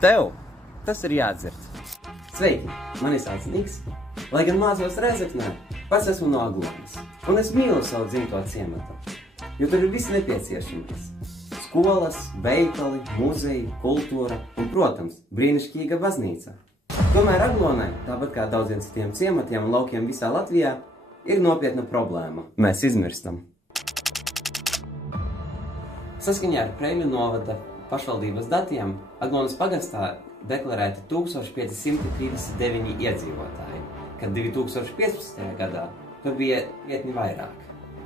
Tev tas ir jādzird. Sveiki, mani sauc Niks. Lai gan mācos Rēzeknē, pats esmu no Aglonas. Un es mīlu savu dzimto ciematu, jo tur ir viss nepieciešamais. Skolas, veikali, muzeji, kultūra un, protams, brīnišķīga baznīca. Tomēr Aglonai, tāpat kā daudziem citiem ciematiem un laukiem visā Latvijā, ir nopietna problēma. Mēs izmirstam. Saskaņā ar Preļu novada pašvaldības datiem Aglonas pagastā deklarēti 1539 iedzīvotāji, kad 2015. gadā tur bija krietni vairāk.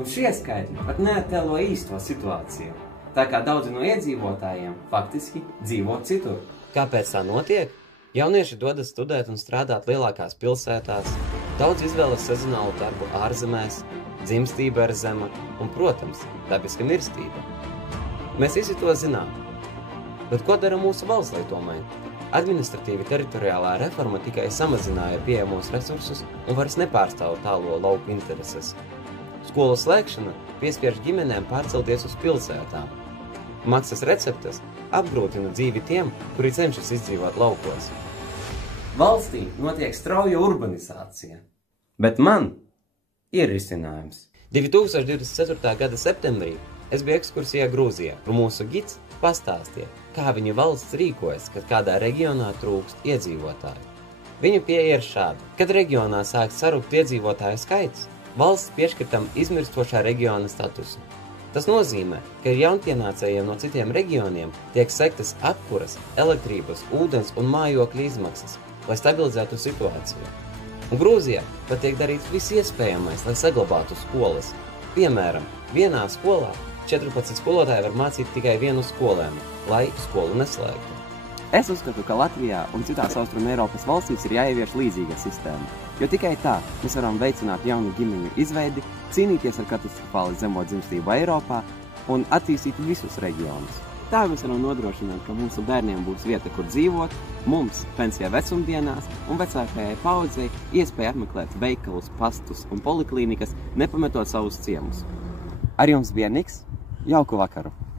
Un šie skaitļi pat neattēlo īsto situāciju, tā kā daudzi no iedzīvotājiem faktiski dzīvo citur. Kāpēc tā notiek? Jaunieši dodas studēt un strādāt lielākās pilsētās, daudz izvēlas sezonālu darbu ārzemēs, dzimstība ir zema un, protams, dabiska mirstība. Mēs visi to zinām. Bet ko dara mūsu valsts, lai to mainītu? Administratīvi teritoriālā reforma tikai samazināja pieejamos resursus un vairs nepārstāv tālo lauku intereses. Skolu slēgšana piespiež ģimenēm pārcelties uz pilsētām. Maksas receptes apgrūtina dzīvi tiem, kuri cenšas izdzīvot laukos. Valstī notiek strauja urbanizācija, bet man ir risinājums. 2024. gada septembrī es biju ekskursijā Grūzijā, un mūsu gids pastāstīja, kā viņa valsts rīkojas, kad kādā reģionā trūkst iedzīvotāju. Viņa pieeja ir šāda. Kad reģionā sāk sarukt iedzīvotāju skaits, valsts piešķirtam izmirstošā reģiona statusu. Tas nozīmē, ka jaunpienācējiem no citiem reģioniem tiek sektas apkuras, elektrības, ūdens un mājokļa izmaksas, lai stabilizētu situāciju. Un Grūzijā pat tiek darīts viss iespējamais, lai saglabātu skolas. Piemēram, vienā skolā 14 skolotāji var mācīt tikai vienu skolēnu, lai skolu neslēgtu. Es uzskatu, ka Latvijā un citās Austrum Eiropas valstīs ir jāievieš līdzīga sistēma, jo tikai tā mēs varam veicināt jaunu ģimeņu izveidi, cīnīties ar katastrofāli zemo dzimstību Eiropā un attīstīt visus reģionus. Tā mēs varam nodrošināt, ka mūsu bērniem būs vieta, kur dzīvot, mums pensijā vecumdienās un vecākajai paudzei iespēja apmeklēt veikalus, pastus un poliklīnikas, nepametot savus ciemus. Ar jums bija Niks. Jauku vakaru!